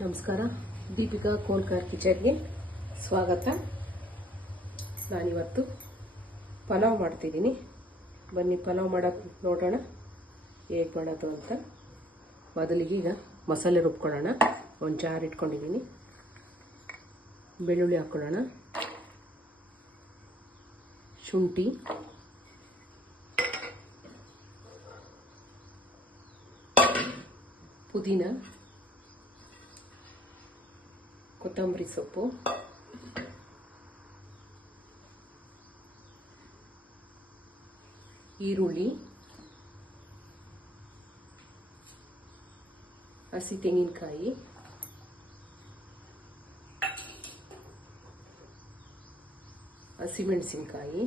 ನಮಸ್ಕಾರ, ದೀಪಿಕಾ ಕೋಲ್ಕರ್ ಕಿಚನ್ಗೆ ಸ್ವಾಗತ. ನಾನಿವತ್ತು ಪಲಾವ್ ಮಾಡ್ತಿದ್ದೀನಿ. ಬನ್ನಿ ಪಲಾವ್ ಮಾಡೋದು ನೋಡೋಣ ಹೇಗೆ ಮಾಡೋದು ಅಂತ. ಮೊದಲಿಗೆ ಈಗ ಮಸಾಲೆ ರುಬ್ಕೊಳ್ಳೋಣ. ಒಂದು ಜಾರ್ ಇಟ್ಕೊಂಡಿದ್ದೀನಿ. ಬೆಳ್ಳುಳ್ಳಿ ಹಾಕ್ಕೊಳ್ಳೋಣ, ಶುಂಠಿ, ಪುದೀನ, ಕೊತ್ತಂಬರಿ ಸೊಪ್ಪು, ಈರುಳ್ಳಿ, ಹಸಿ ತೆಂಗಿನಕಾಯಿ, ಹಸಿಮೆಣಸಿನಕಾಯಿ.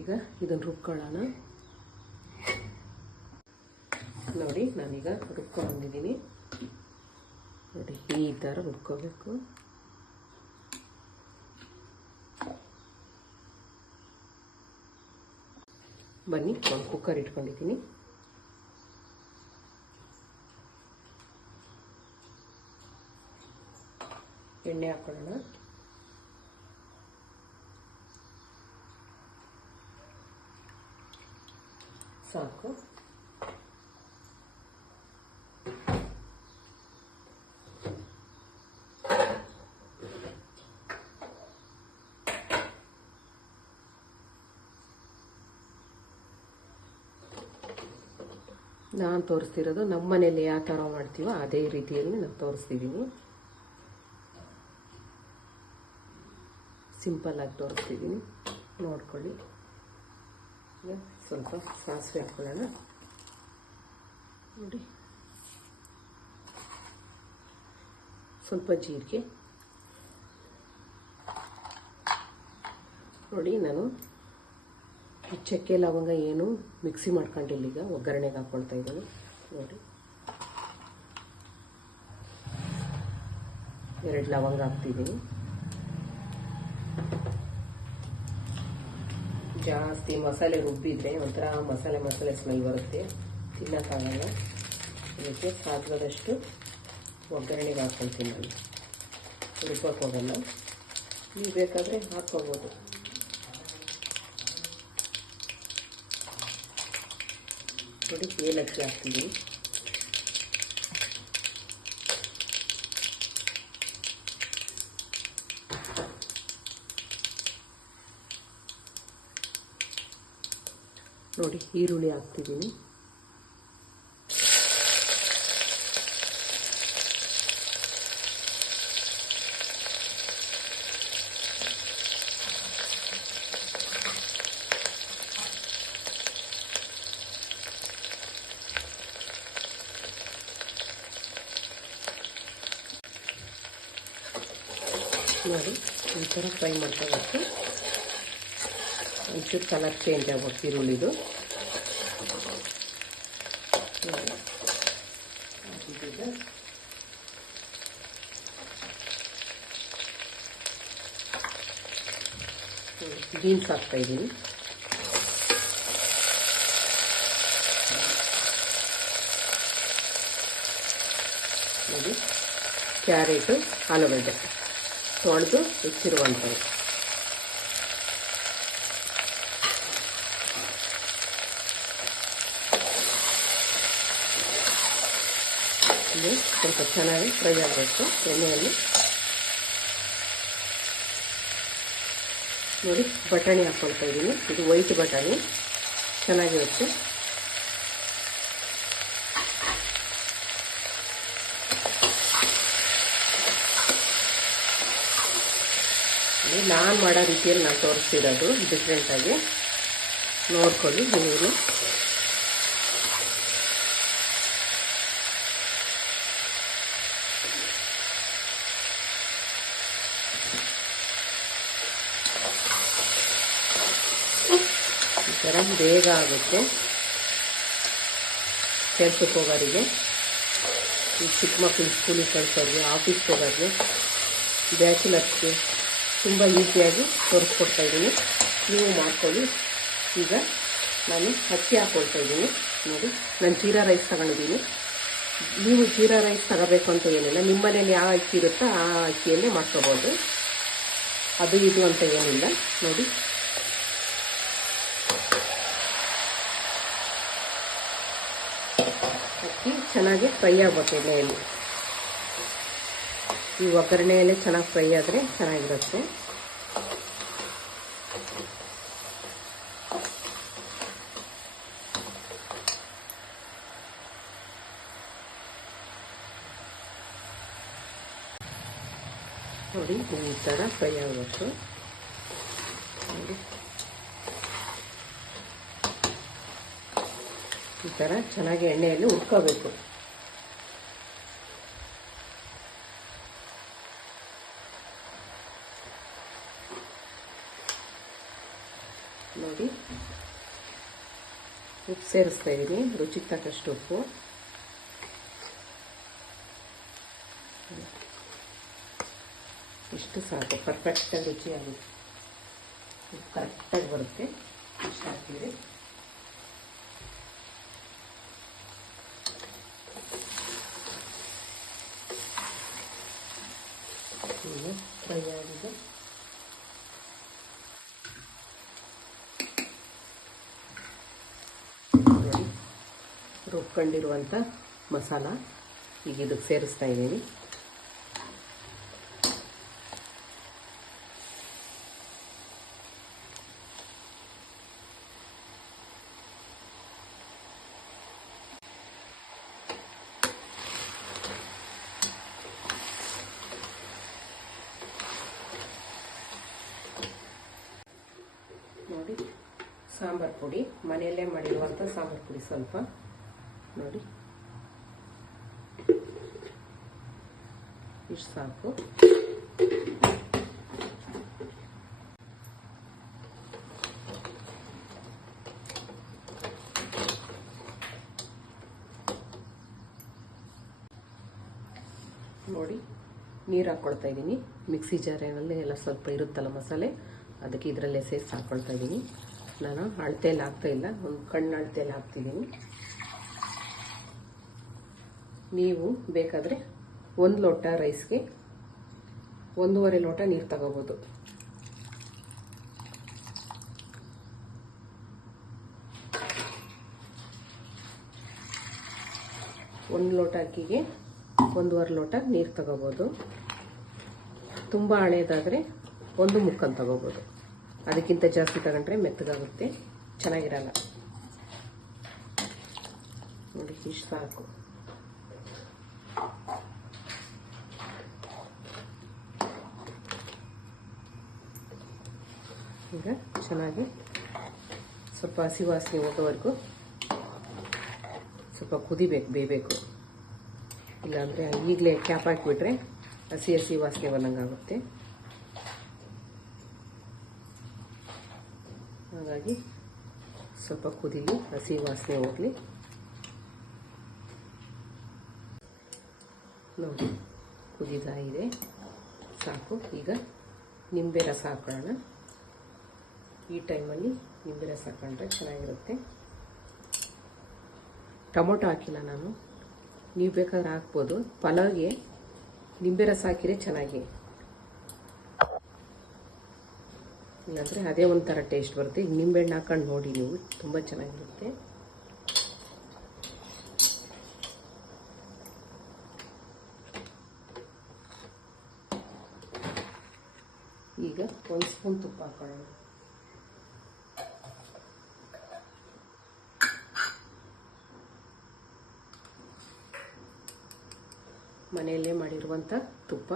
ಈಗ ಇದನ್ನು ರುಬ್ಕೊಳ್ಳೋಣ. ನೋಡಿ, ನಾನೀಗ ರುಬ್ಕೊಂಡಿದ್ದೀನಿ. ನೋಡಿ, ಈ ಥರ ರುಬ್ಕೋಬೇಕು. ಬನ್ನಿ, ಒಂದು ಕುಕ್ಕರ್ ಇಟ್ಕೊಂಡಿದ್ದೀನಿ. ಎಣ್ಣೆ ಹಾಕೊಳ್ಳೋಣ. ಸಾಕು. ನಾನು ತೋರಿಸ್ತಿರೋದು ನಮ್ಮ ಮನೇಲಿ ಯಾವ ಥರ ಮಾಡ್ತೀವೋ ಅದೇ ರೀತಿಯಲ್ಲಿ ನಾನು ತೋರಿಸ್ತಿದ್ದೀನಿ. ಸಿಂಪಲ್ಲಾಗಿ ತೋರಿಸ್ತಿದ್ದೀನಿ, ನೋಡ್ಕೊಳ್ಳಿ. ಈಗ ಸ್ವಲ್ಪ ಸಾಸಿವೆ ಹಾಕ್ಕೊಳ್ಳೋಣ. ನೋಡಿ, ಸ್ವಲ್ಪ ಜೀರಿಗೆ. ನೋಡಿ, ನಾನು ಚಕ್ಕೆ ಲವಂಗ ಏನು ಮಿಕ್ಸಿ ಮಾಡ್ಕೊಂಡಿಲ್ಲ, ಈಗ ಒಗ್ಗರಣೆಗೆ ಹಾಕ್ಕೊಳ್ತಾ ಇದ್ದೀನಿ. ನೋಡಿ, 2 ಲವಂಗ ಹಾಕ್ತಿದ್ದೀನಿ. ಜಾಸ್ತಿ ಮಸಾಲೆ ರುಬ್ಬಿದ್ರೆ ಒಂಥರ ಮಸಾಲೆ ಸ್ಮೆಲ್ ಬರುತ್ತೆ, ತಿನ್ನೋಕ್ಕಾಗಲ್ಲ. ಅದಕ್ಕೆ ಸಾಧ್ಯವಾದಷ್ಟು ಒಗ್ಗರಣೆಗೆ ಹಾಕ್ಕೊಳ್ತೀನಿ ನಾನು, ರುಬ್ಬಕ್ಕೆ ಹೋಗಲ್ಲ. ನೀವು ಬೇಕಾದರೆ ಹಾಕ್ಕೋಬೋದು. ನೋಡಿ, ಏಲಕ್ಕಿ ಹಾಕ್ತಿದ್ದೀನಿ. ನೋಡಿ, ಈರುಳ್ಳಿ ಹಾಕ್ತಿದ್ದೀನಿ. ನೋಡಿ, ಈ ಥರ ಫ್ರೈ ಮಾಡ್ಕೋಬೇಕು. ಒಂಚೂರು ಕಲರ್ ಚೇಂಜ್ ಆಗ್ಬೇಕು ಈರುಳ್ಳಿದು. ಬೀನ್ಸ್ ಹಾಕ್ತಾಯಿದ್ದೀನಿ. ನೋಡಿ, ಕ್ಯಾರೆಟು, ಆಲೂಗಡ್ಡೆ ತೊಳೆದು ಹೆಚ್ಚಿರುವಂಥದ್ದು. ಇದು ಸ್ವಲ್ಪ ಚೆನ್ನಾಗಿ ಫ್ರೈ ಆಗಬೇಕು ಎಣ್ಣೆಯಲ್ಲಿ. ನೋಡಿ, ಬಟಾಣಿ ಹಾಕ್ಕೊಳ್ತಾ ಇದ್ದೀನಿ. ಇದು ವೈಟ್ ಬಟಾಣಿ, ಚೆನ್ನಾಗಿರುತ್ತೆ. ನಾನು ಮಾಡೋ ರೀತಿಯಲ್ಲಿ ನಾನು ತೋರಿಸ್ತಿರೋದು ಡಿಫ್ರೆಂಟಾಗಿ, ನೋಡ್ಕೊಳ್ಳಿ ನೀವು. ಈ ಥರ ಬೇಗ ಆಗುತ್ತೆ ಕೆಲ್ಸಕ್ಕೆ ಹೋಗೋರಿಗೆ, ಈ ಚಿಕ್ಕ ಮಕ್ಕಳು ಸ್ಕೂಲಿಗೆ ಕಳಿಸೋರಿಗೆ, ಆಫೀಸ್ಗೆ ಹೋಗೋರಿಗೆ, ಬ್ಯಾಚುಲರ್ಸ್ಗೆ ತುಂಬ ಈಸಿಯಾಗಿ ತೋರಿಸ್ಕೊಡ್ತಾ ಇದ್ದೀನಿ. ನೀವು ಮಾಡ್ಕೊಳ್ಳಿ. ಈಗ ನಾನು ಅಕ್ಕಿ ಹಾಕ್ಕೊಳ್ತಾ ಇದ್ದೀನಿ. ನೋಡಿ, ನಾನು ಜೀರಾ ರೈಸ್ ತಗೊಂಡಿದ್ದೀನಿ. ನೀವು ಜೀರಾ ರೈಸ್ ತಗೋಬೇಕು ಅಂತ ಏನಿಲ್ಲ, ನಿಮ್ಮ ಮನೇಲಿ ಯಾವ ಅಕ್ಕಿ ಇರುತ್ತೋ ಆ ಅಕ್ಕಿಯಲ್ಲೇ ಮಾಡ್ಕೋಬೋದು, ಅದು ಇದು ಅಂತ ಏನಿಲ್ಲ. ನೋಡಿ ಅಕ್ಕಿ ಚೆನ್ನಾಗಿ ಫ್ರೈ ಆಗಬೇಕು ಎಣ್ಣೆಯಲ್ಲಿ. ಈ ಒಗ್ಗರಣೆಯಲ್ಲೇ ಚೆನ್ನಾಗಿ ಫ್ರೈ ಆದರೆ ಚೆನ್ನಾಗಿರುತ್ತೆ. ನೋಡಿ ಈ ಥರ ಫ್ರೈ ಆಗಬೇಕು. ನೋಡಿ ಈ ಥರ ಚೆನ್ನಾಗಿ ಎಣ್ಣೆಯಲ್ಲಿ ಹುರ್ಕೋಬೇಕು. ನೋಡಿ ಉಪ್ಪು ಸೇರಿಸ್ತಾ ಇದ್ದೀನಿ, ರುಚಿಗೆ ತಕ್ಕಷ್ಟು ಉಪ್ಪು. ಇಷ್ಟು ಸಾಕು, ಪರ್ಫೆಕ್ಟಾಗಿ ರುಚಿಯಾಗುತ್ತೆ, ಕರೆಕ್ಟಾಗಿ ಬರುತ್ತೆ. ಇಷ್ಟು ಹಾಕಿದ್ರೆ ಈಗ ಫ್ರೈ ಆಗಿದೆ. ನೋಡಿ ರುಬ್ಕೊಂಡಿರುವಂಥ ಮಸಾಲ ಈಗ ಇದಕ್ಕೆ ಸೇರಿಸ್ತಾ ಇದ್ದೀನಿ. ನೋಡಿ ಸಾಂಬಾರು ಪುಡಿ, ಮನೆಯಲ್ಲೇ ಮಾಡಿರುವಂಥ ಸಾಂಬಾರು ಪುಡಿ ಸ್ವಲ್ಪ ನೋಡಿ, ಇಷ್ಟು ಸಾಕು. ನೋಡಿ ನೀರು ಹಾಕ್ಕೊಳ್ತಾ ಇದ್ದೀನಿ. ಮಿಕ್ಸಿ ಜಾರಿನಲ್ಲಿ ಎಲ್ಲ ಸ್ವಲ್ಪ ಇರುತ್ತಲ್ಲ ಮಸಾಲೆ, ಅದಕ್ಕೆ ಇದರಲ್ಲೇ ಸೇರಿಸಿ ಹಾಕ್ಕೊಳ್ತಾ ಇದ್ದೀನಿ. ನಾನು ಅಳತೆಯಲ್ಲಿ ಹಾಕ್ತಾಯಿಲ್ಲ, ಒಂದು ಕಣ್ಣು ಅಳತೆಯಲ್ಲಿ ಹಾಕ್ತಿದ್ದೀನಿ. ನೀವು ಬೇಕಾದರೆ 1 ಲೋಟ ರೈಸ್ಗೆ 1.5 ಲೋಟ ನೀರು ತಗೋಬೋದು. ಒಂದು ಲೋಟ ಅಕ್ಕಿಗೆ 1.5 ಲೋಟ ನೀರು ತಗೋಬೋದು. ತುಂಬ ಹಳೇದಾದರೆ 1 ಮುಕ್ಕಾಲು ತಗೋಬೋದು. ಅದಕ್ಕಿಂತ ಜಾಸ್ತಿ ತಗೊಂಡ್ರೆ ಮೆತ್ತಗಾಗುತ್ತೆ, ಚೆನ್ನಾಗಿರಲ್ಲ. ನೋಡಿ ಇಷ್ಟು ಸಾಕು. ಈಗ ಚೆನ್ನಾಗಿ ಸ್ವಲ್ಪ ಹಸಿ ವಾಸನೆ ಹೋಗೋವರೆಗೂ ಸ್ವಲ್ಪ ಕುದಿಬೇಕು, ಬೇಯಬೇಕು. ಇಲ್ಲಾಂದರೆ ಈಗಲೇ ಕ್ಯಾಪ್ ಹಾಕಿಬಿಟ್ರೆ ಹಸಿ ಹಸಿ ವಾಸನೆ ಬಂದಂಗಾಗುತ್ತೆ. ಹಾಗಾಗಿ ಸ್ವಲ್ಪ ಕುದೀಲಿ, ಹಸಿ ವಾಸನೆ ಹೋಗಲಿ. ನೋಡಿ ಕುದಿದಾಗಿದೆ, ಸಾಕು. ಈಗ ನಿಂಬೆ ರಸ ಹಾಕೋಣ. ಈ ಟೈಮಲ್ಲಿ ನಿಂಬೆ ರಸ ಹಾಕೊಂಡ್ರೆ ಚೆನ್ನಾಗಿರುತ್ತೆ. ಟೊಮೊಟೊ ಹಾಕಿಲ್ಲ ನಾನು, ನೀವು ಬೇಕಾದ್ರೆ ಹಾಕ್ಬೋದು. ಪಲಾವ್ಗೆ ನಿಂಬೆ ರಸ ಹಾಕಿದ್ರೆ ಚೆನ್ನಾಗಿ, ಇಲ್ಲಾಂದರೆ ಅದೇ ಒಂಥರ ಟೇಸ್ಟ್ ಬರುತ್ತೆ. ಈಗ ನಿಂಬೆಹಣ್ಣು ಹಾಕೊಂಡು ನೋಡಿ ನೀವು, ತುಂಬ ಚೆನ್ನಾಗಿರುತ್ತೆ. ಈಗ 1 ಸ್ಪೂನ್ ತುಪ್ಪ ಹಾಕೊಳ್ಳೋಣ. ಮನೆಯಲ್ಲೇ ಮಾಡಿರುವಂಥ ತುಪ್ಪ.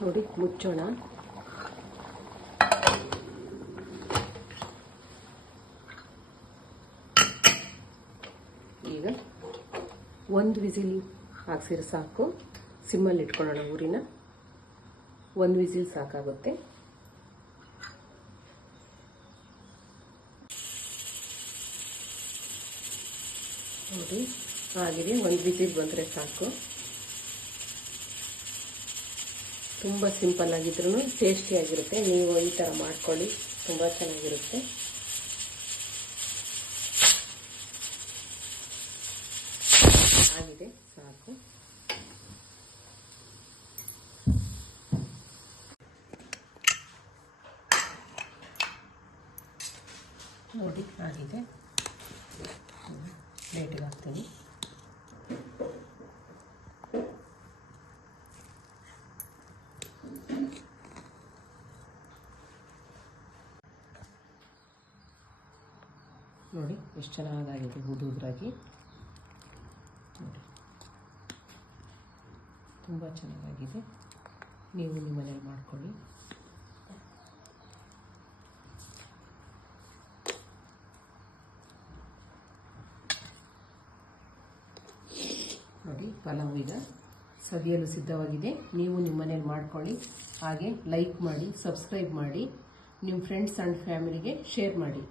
ನೋಡಿ ಮುಚ್ಚೋಣ. ಈಗ 1 ವಿಸಿಲ್ ಹಾಕ್ಸಿದ್ರೆ ಸಾಕು. ಸಿಮ್ಮಲ್ಲಿ ಇಟ್ಕೊಳ್ಳೋಣ ಊರಿನ. ಒಂದು ವಿಸಿಲ್ ಸಾಕಾಗುತ್ತೆ. ನೋಡಿ ಆಗಿದೆ, ಒಂದು ವಿಸಿಲ್ ಬಂದರೆ ಸಾಕು. ತುಂಬ ಸಿಂಪಲ್ ಆಗಿದ್ರೂ ಟೇಸ್ಟಿಯಾಗಿರುತ್ತೆ. ನೀವು ಈ ಥರ ಮಾಡ್ಕೊಳ್ಳಿ, ತುಂಬ ಚೆನ್ನಾಗಿರುತ್ತೆ. ಆಗಿದೆ, ಸಾಕು. ನೋಡಿ ಆಗಿದೆ, ಪ್ಲೇಟಿಗೆ ಹಾಕ್ತೀನಿ. ನೋಡಿ ಎಷ್ಟು ಚೆನ್ನಾಗಾಗಿದೆ, ಉದುರಾಗಿ. ನೋಡಿ ತುಂಬ ಚೆನ್ನಾಗಾಗಿದೆ. ನೀವು ನಿಮ್ಮ ಮನೇಲಿ ಮಾಡ್ಕೊಳ್ಳಿ. ನೋಡಿ ಪಲಾವ್ ಈಗ ಸವಿಯಲು ಸಿದ್ಧವಾಗಿದೆ. ನೀವು ನಿಮ್ಮ ಮನೇಲಿ ಮಾಡ್ಕೊಳ್ಳಿ. ಹಾಗೆ ಲೈಕ್ ಮಾಡಿ, ಸಬ್ಸ್ಕ್ರೈಬ್ ಮಾಡಿ, ನಿಮ್ಮ ಫ್ರೆಂಡ್ಸ್ ಆ್ಯಂಡ್ ಫ್ಯಾಮಿಲಿಗೆ ಶೇರ್ ಮಾಡಿ.